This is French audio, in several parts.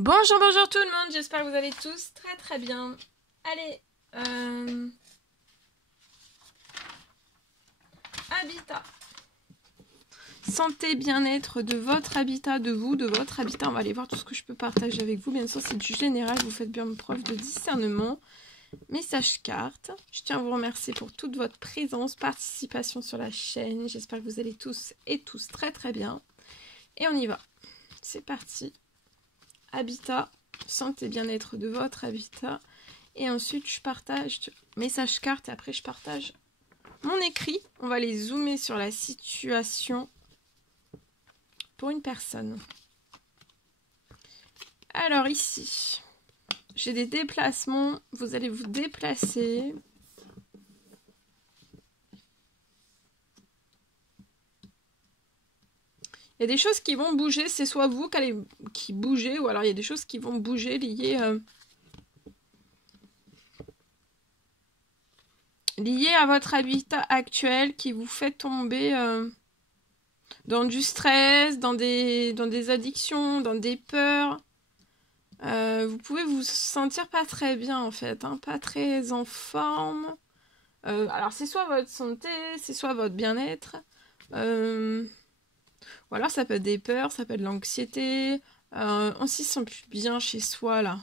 Bonjour, bonjour tout le monde, j'espère que vous allez tous très bien. Allez, habitat. Santé, bien-être de votre habitat, de vous, de votre habitat. On va aller voir tout ce que je peux partager avec vous. Bien sûr, c'est du général, vous faites bien preuve de discernement. Message carte. Je tiens à vous remercier pour toute votre présence, participation sur la chaîne. J'espère que vous allez tous et tous très bien. Et on y va. C'est parti. Habitat. Santé, bien-être de votre habitat. Et ensuite, je partage message carte et après, je partage mon écrit. On va les zoomer sur la situation pour une personne. Alors ici, j'ai des déplacements. Vous allez vous déplacer. Il y a des choses qui vont bouger. C'est soit vous qui bougez ou alors il y a des choses qui vont bouger liées à votre habitat actuel qui vous fait tomber dans du stress, dans des addictions, dans des peurs. Vous pouvez vous sentir pas très bien en fait, hein, pas très en forme. Alors c'est soit votre santé, c'est soit votre bien-être. Ou alors ça peut être des peurs, ça peut être de l'anxiété. On s'y sent plus bien chez soi là.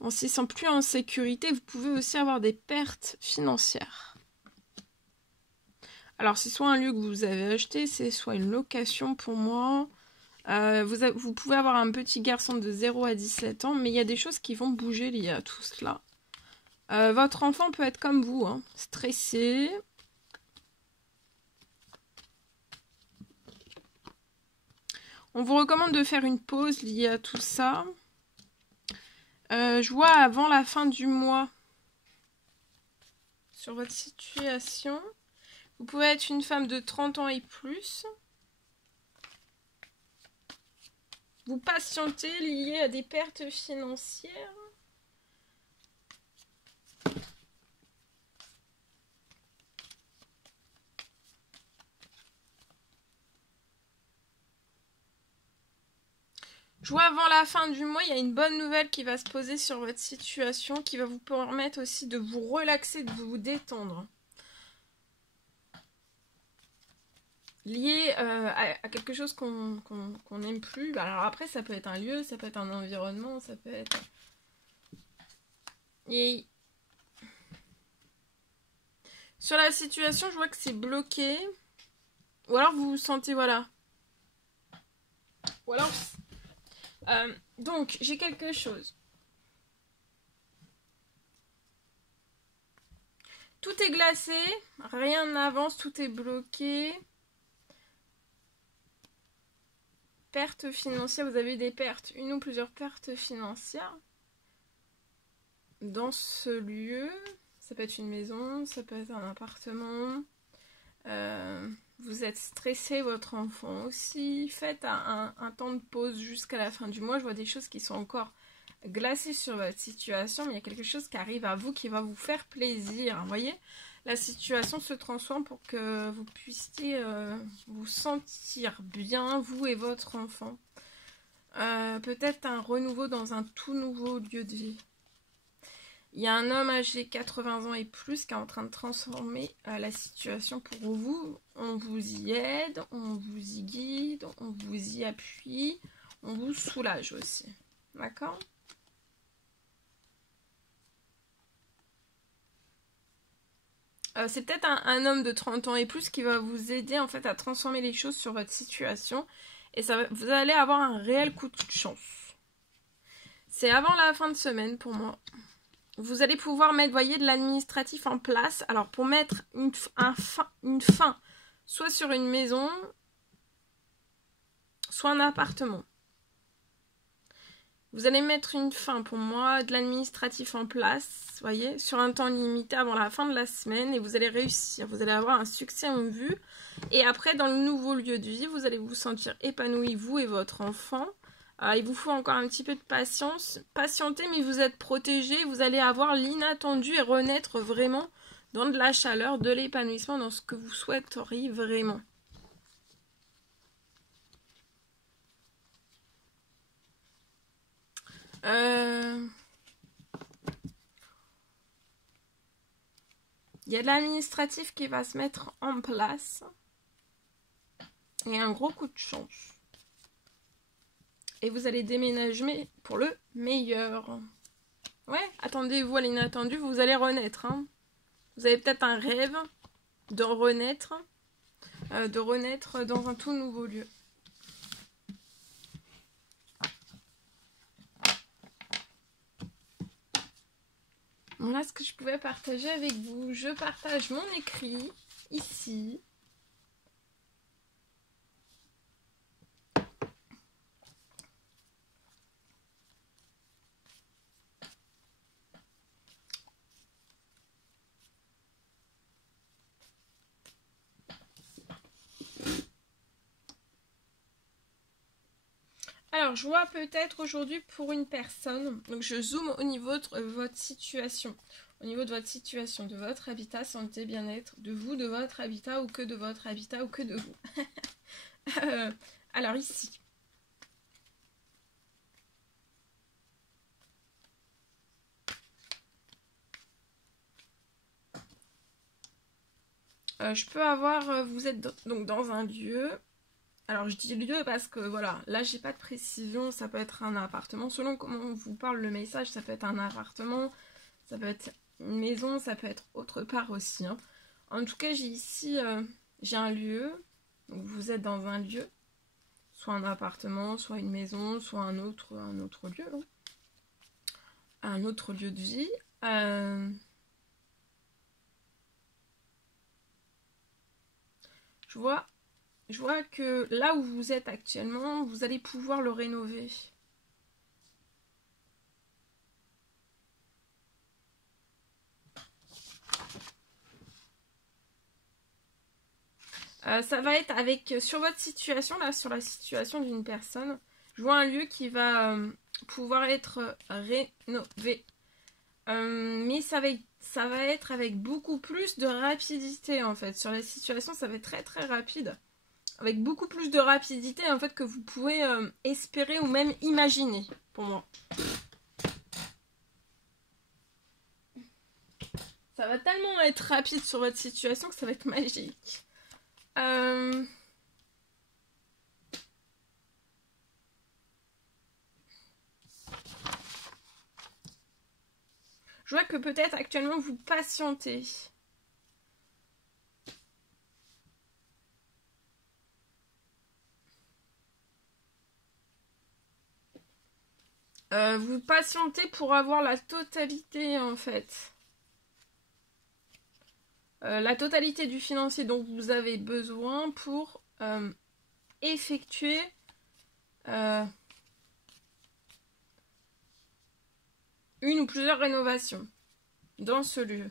On s'y sent plus en sécurité. Vous pouvez aussi avoir des pertes financières. Alors c'est soit un lieu que vous avez acheté, c'est soit une location pour moi. Vous pouvez avoir un petit garçon de 0 à 17 ans, mais il y a des choses qui vont bouger liées à tout cela. Votre enfant peut être comme vous, hein, stressé. On vous recommande de faire une pause liée à tout ça. Je vois avant la fin du mois sur votre situation. Vous pouvez être une femme de 30 ans et plus. Vous patientez lié à des pertes financières. Je vois avant la fin du mois, il y a une bonne nouvelle qui va se poser sur votre situation, qui va vous permettre aussi de vous relaxer, de vous détendre. Lié à quelque chose qu'on n'aime plus. Alors après, ça peut être un lieu, ça peut être un environnement, ça peut être... Et sur la situation, je vois que c'est bloqué. Ou alors vous vous sentez, voilà. Ou alors... donc, j'ai quelque chose. Tout est glacé, rien n'avance, tout est bloqué. Pertes financières, vous avez des pertes, une ou plusieurs pertes financières dans ce lieu. Ça peut être une maison, ça peut être un appartement. Vous êtes stressé, votre enfant aussi. Faites un temps de pause jusqu'à la fin du mois. Je vois des choses qui sont encore glacées sur votre situation, mais il y a quelque chose qui arrive à vous qui va vous faire plaisir. Vous voyez, la situation se transforme pour que vous puissiez vous sentir bien, vous et votre enfant. Peut-être un renouveau dans un tout nouveau lieu de vie. Il y a un homme âgé 80 ans et plus qui est en train de transformer la situation pour vous. On vous y aide, on vous y guide, on vous y appuie, on vous soulage aussi. D'accord ? C'est peut-être un homme de 30 ans et plus qui va vous aider en fait à transformer les choses sur votre situation. Et vous allez avoir un réel coup de chance. C'est avant la fin de semaine pour moi. Vous allez pouvoir mettre, voyez, de l'administratif en place. Alors, pour mettre une fin, soit sur une maison, soit un appartement. Vous allez mettre une fin, pour moi, de l'administratif en place, voyez, sur un temps limité avant la fin de la semaine. Et vous allez réussir. Vous allez avoir un succès en vue. Et après, dans le nouveau lieu de vie, vous allez vous sentir épanoui, vous et votre enfant. Il vous faut encore un petit peu de patience, patientez, mais vous êtes protégé, vous allez avoir l'inattendu et renaître vraiment dans de la chaleur, de l'épanouissement, dans ce que vous souhaiteriez vraiment. Il y a de l'administratif qui va se mettre en place. Et un gros coup de chance. Et vous allez déménager pour le meilleur. Ouais, attendez-vous à l'inattendu, vous allez renaître. Hein. Vous avez peut-être un rêve de renaître dans un tout nouveau lieu. Voilà ce que je pouvais partager avec vous. Je partage mon écrit ici. Alors, je vois peut-être aujourd'hui pour une personne, donc je zoome au niveau de votre situation, au niveau de votre situation, de votre habitat, santé, bien-être, de vous, de votre habitat, ou que de votre habitat, ou que de vous. Alors ici. Je peux avoir, vous êtes donc dans un lieu. Alors je dis lieu parce que voilà, là j'ai pas de précision, ça peut être un appartement, selon comment on vous parle le message, ça peut être un appartement, ça peut être une maison, ça peut être autre part aussi. Hein. En tout cas j'ai ici, j'ai un lieu, donc vous êtes dans un lieu, soit un appartement, soit une maison, soit un autre lieu, hein. Un autre lieu de vie. Je vois que là où vous êtes actuellement, vous allez pouvoir le rénover. Ça va être avec, sur votre situation, là, sur la situation d'une personne, je vois un lieu qui va pouvoir être rénové. Mais ça va être avec beaucoup plus de rapidité, en fait. Sur la situation, ça va être très très rapide. Avec beaucoup plus de rapidité, en fait, que vous pouvez espérer ou même imaginer, pour moi. Ça va tellement être rapide sur votre situation que ça va être magique. Je vois que peut-être actuellement vous patientez. Vous patientez pour avoir la totalité en fait. La totalité du financier dont vous avez besoin pour effectuer une ou plusieurs rénovations dans ce lieu.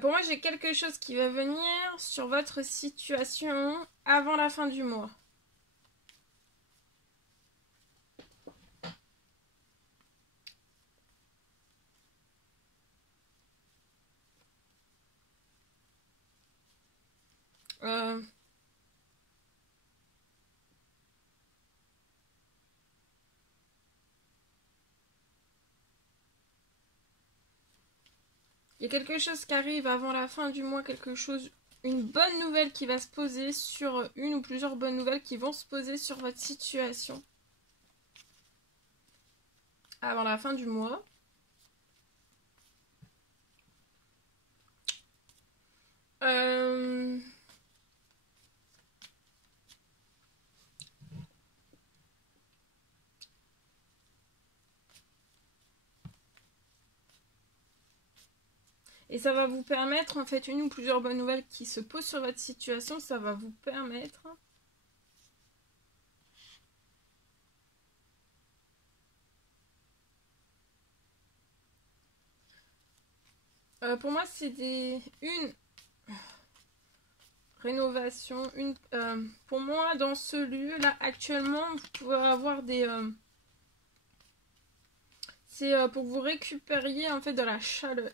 Pour moi, j'ai quelque chose qui va venir sur votre situation avant la fin du mois. Il y a quelque chose qui arrive avant la fin du mois, une bonne nouvelle qui va se poser sur une ou plusieurs bonnes nouvelles qui vont se poser sur votre situation avant la fin du mois. Et ça va vous permettre, en fait, une ou plusieurs bonnes nouvelles qui se posent sur votre situation, ça va vous permettre pour moi, c'est une rénovation. Pour moi, dans ce lieu, là, actuellement, vous pouvez avoir des... c'est pour que vous récupériez, en fait, de la chaleur.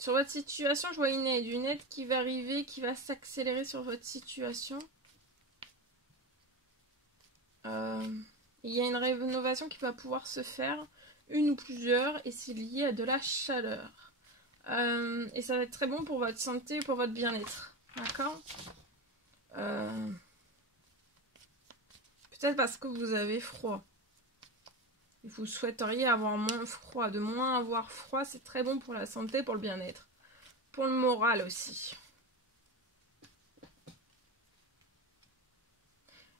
Sur votre situation, je vois une aide qui va arriver, qui va s'accélérer sur votre situation. Il y a une rénovation qui va pouvoir se faire, une ou plusieurs, et c'est lié à de la chaleur. Et ça va être très bon pour votre santé et pour votre bien-être. D'accord ? Peut-être parce que vous avez froid. Vous souhaiteriez avoir moins froid. De moins avoir froid, c'est très bon pour la santé, pour le bien-être. Pour le moral aussi.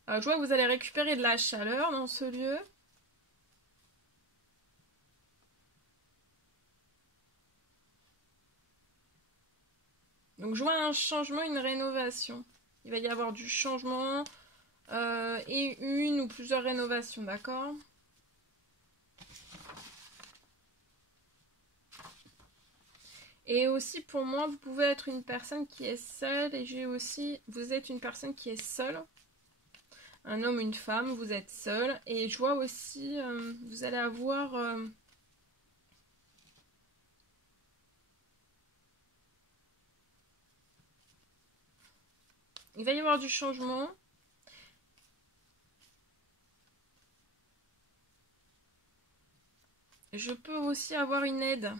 Je vois que vous allez récupérer de la chaleur dans ce lieu. Donc je vois un changement, une rénovation. Il va y avoir du changement et une ou plusieurs rénovations, d'accord ? Et aussi pour moi, vous pouvez être une personne qui est seule et j'ai aussi, vous êtes une personne qui est seule. Un homme, une femme, vous êtes seul. Et je vois aussi, vous allez avoir... il va y avoir du changement. Je peux aussi avoir une aide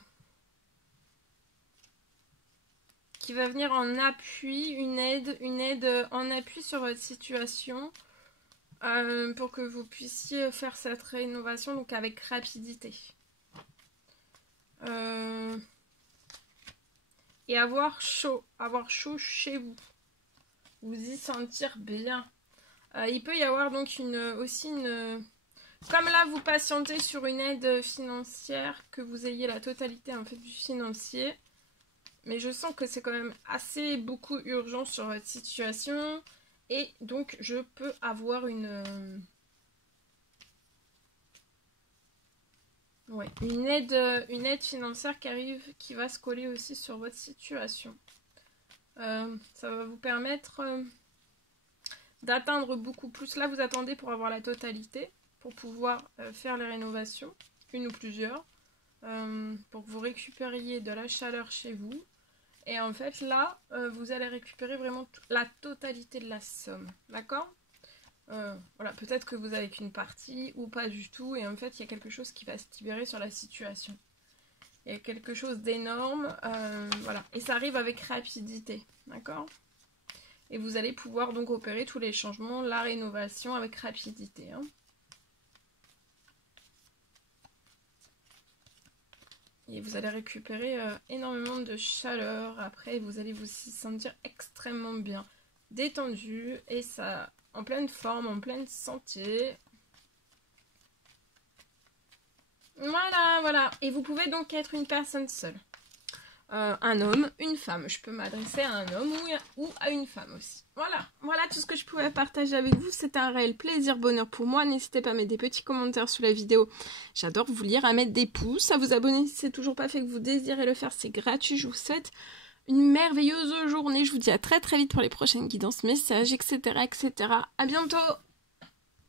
qui va venir en appui, une aide en appui sur votre situation pour que vous puissiez faire cette rénovation donc avec rapidité. Et avoir chaud chez vous. Vous y sentir bien. Il peut y avoir donc aussi une... Comme là, vous patientez sur une aide financière, que vous ayez la totalité en fait du financier. Mais je sens que c'est quand même assez beaucoup urgent sur votre situation. Et donc, je peux avoir une aide financière qui arrive, qui va se coller aussi sur votre situation. Ça va vous permettre d'atteindre beaucoup plus. Là, vous attendez pour avoir la totalité, pour pouvoir faire les rénovations, une ou plusieurs, pour que vous récupériez de la chaleur chez vous. Et en fait, là, vous allez récupérer vraiment la totalité de la somme. D'accord ? Voilà, peut-être que vous avez qu'une partie ou pas du tout. Et en fait, il y a quelque chose qui va se libérer sur la situation. Il y a quelque chose d'énorme. Voilà. Et ça arrive avec rapidité. D'accord ? Et vous allez pouvoir donc opérer tous les changements, la rénovation avec rapidité. Hein. Et vous allez récupérer énormément de chaleur. Après, vous allez vous sentir extrêmement bien détendu. Et ça, en pleine forme, en pleine santé. Voilà, voilà. Et vous pouvez donc être une personne seule. Un homme, une femme. Je peux m'adresser à un homme ou à une femme aussi. Voilà, voilà tout ce que je pouvais partager avec vous. C'était un réel plaisir, bonheur pour moi. N'hésitez pas à mettre des petits commentaires sous la vidéo. J'adore vous lire, à mettre des pouces, à vous abonner si c'est toujours pas fait, que vous désirez le faire. C'est gratuit. Je vous souhaite une merveilleuse journée. Je vous dis à très très vite pour les prochaines guidances, messages, etc. etc. À bientôt.